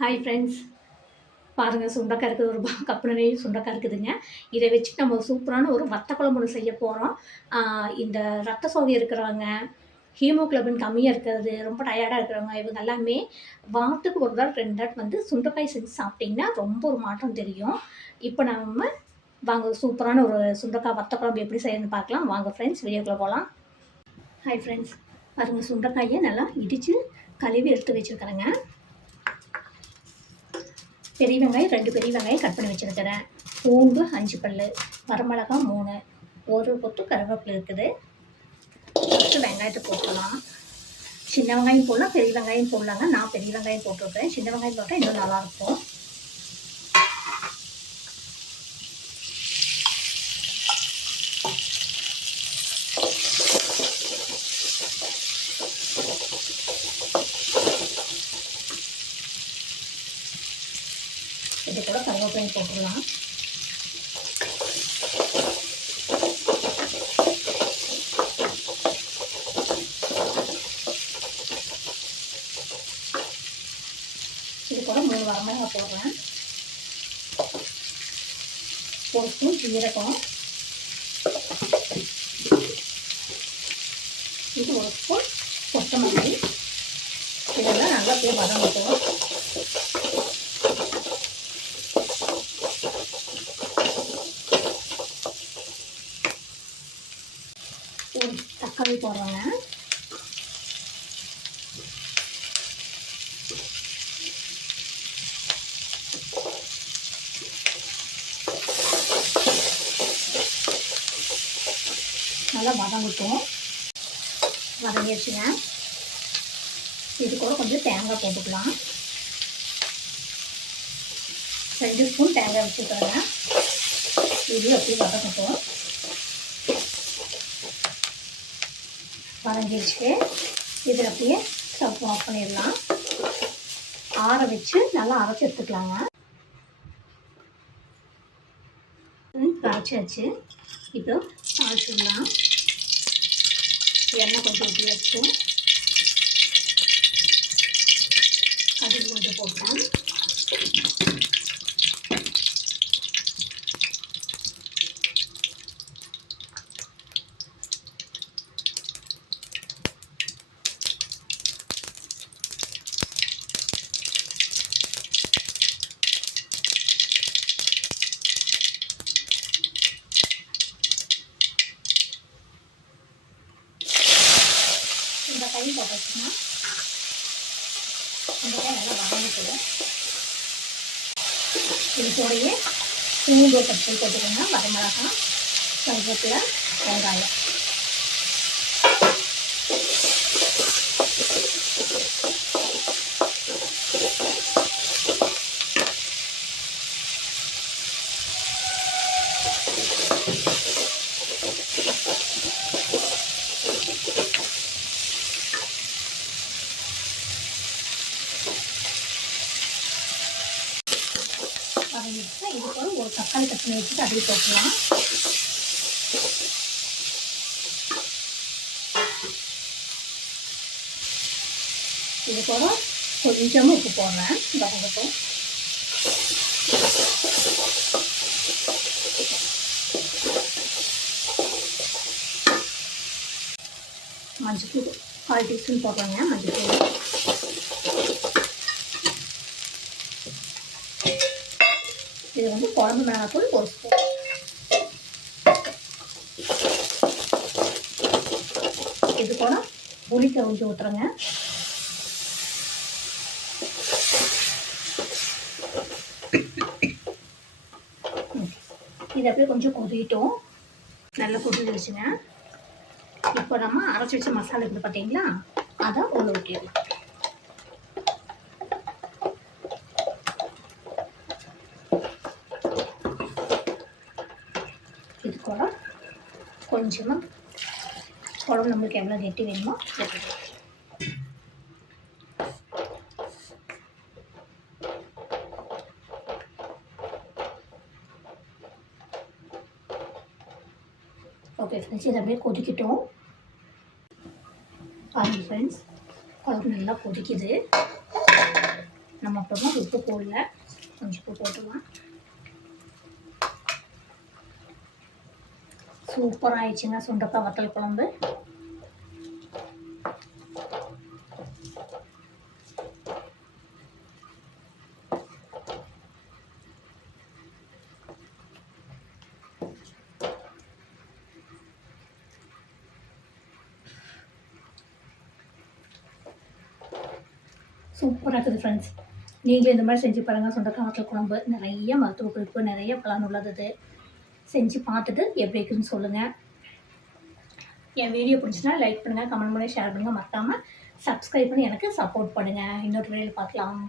Hi friends, பாருங்கள் சுண்டக்காய் இருக்குது. ஒரு கப்பு நிறைய சுண்டக்காய் இருக்குதுங்க. இதை வச்சு நம்ம சூப்பரான ஒரு வத்த குழம்பு ஒன்று செய்ய போகிறோம். இந்த ரத்த சோகை இருக்கிறவங்க, ஹீமோகுளோபின் கம்மியாக இருக்கிறது, ரொம்ப டயர்டாக இருக்கிறவங்க, இவங்க எல்லாமே வாரத்துக்கு ஒரு தடவை 2 தடவை வந்து சுண்டைக்காய் செஞ்சு சாப்பிட்டிங்கன்னா ரொம்ப ஒரு மாற்றம் தெரியும். இப்போ நம்ம வாங்க சூப்பரான ஒரு சுண்டைக்காய் வத்த குழம்பு எப்படி செய்யணும்னு பார்க்கலாம். வாங்க ஃப்ரெண்ட்ஸ், வீடியோக்குள்ளே போகலாம். ஹாய் ஃப்ரெண்ட்ஸ், பாருங்கள் சுண்டைக்காயை நல்லா இடித்து கழுவி எடுத்து வச்சுருக்கிறேங்க. பெரிய வெங்காயம் 2 பெரிய வெங்காயம் கட் பண்ணி வச்சுருக்கிறேன். பூண்டு 5 பல், வரமிளகாய் 3, ஒரு கொத்து கருவேப்பிலை இருக்குது. ஃபஸ்ட்டு வெங்காயத்தை போட்டுடலாம். சின்ன வெங்காயம் போடலாம், பெரிய வெங்காயம் போடலாங்க. நான் பெரிய வெங்காயம் போட்டிருக்கேன். சின்ன வெங்காயம் போட்டால் இன்னும் நல்லாயிருக்கும். இது கூட கருவேப்பிலை போட்டுடலாம். இது கூட 3 வரமிளகாய் போடுறேன். ஒரு ஸ்பூன் ஜீரகம், இது ஒரு ஸ்பூன் கொத்தமல்லி. இதெல்லாம் நல்லா போய் வதங்கட்டும். ஒரு தக்காளி போடுறோங்க. நல்லா வதங்கட்டும். வதங்கிடுச்சுங்க. இது கூட கொஞ்சம் தேங்காய் போட்டுக்கலாம். 2 ஸ்பூன் தேங்காய் வச்சுக்கிறேங்க. இது அப்படியே வதங்கட்டும். வதங்கிடுச்சு. இது அப்படியே ஸ்டவ் ஆஃப் பண்ணிடலாம். ஆற வச்சு நல்லா அரைச்சி எடுத்துக்கலாங்க. அரைச்சாச்சு. இப்போ தாளிச்சிடலாம். எண்ணெய் கொஞ்சம் ஊற்றி வச்சு கடுகு கொஞ்சம் போட்டேன். இந்த கை போட்டுச்சுன்னா இந்த கை நல்லா வதங்கிட்டு இது கூடயே பூண்டு கட்டி போட்டுக்கோங்க. வரமிளகாய், கருவேப்பிலை, வெங்காயம். இது கூட ஒரு தக்காளி கட் பண்ணி வச்சுட்டு அப்படியே போட்டுக்கலாம். இது கூட கொஞ்சமாக உப்பு போடுறேன். வதங்கட்டும். மஞ்சள் 1/4 டீஸ்பூன் போடுறேங்க. மஞ்சள் இது வந்து குழம்பு மிளகாத்தூள் 1 ஸ்பூன். இது கூட புளி கரைஞ்சி ஊற்றுறேங்க. இது அப்படியே கொஞ்சம் கொதிட்டும். நல்லா கொதிச்சிருச்சுங்க. இப்போ நம்ம அரைச்சி வச்ச மசாலா இருக்குது பார்த்தீங்களா, அதை உள்ள ஊற்றிடலாம். இது கூட கொஞ்சமாக குழம்பு நம்மளுக்கு எவ்வளோ கெட்டி வேணுமோ போட்டுக்கலாம். ஓகே ஃப்ரெண்ட்ஸ், இது அப்படியே கொதிக்கட்டும். பாருங்கள் ஃப்ரெண்ட்ஸ், குழம்பு நல்லா கொதிக்குது. நம்ம மட்டும்தான், உப்பு போடல. கொஞ்சம் உப்பு போட்டுடலாம். சூப்பராக ஆயிடுச்சுங்க சுண்டக்காய் வத்தல் குழம்பு. சூப்பராக இருக்குது ஃப்ரெண்ட்ஸ். நீங்களும் இந்த மாதிரி செஞ்சு பாருங்கள். சுண்டக்காய் வத்தல் குழம்பு நிறைய மருத்துவ குறிப்பு, நிறைய பலன் உள்ளது. செஞ்சு பார்த்துட்டு எப்படி இருக்குதுன்னு சொல்லுங்கள். என் வீடியோ பிடிச்சினா லைக் பண்ணுங்கள், கமெண்ட் பண்ணி, ஷேர் பண்ணுங்கள். மறக்காமல் சப்ஸ்கிரைப் பண்ணி எனக்கு சப்போர்ட் பண்ணுங்கள். இன்னொரு வீடியோவில் பார்க்கலாம்.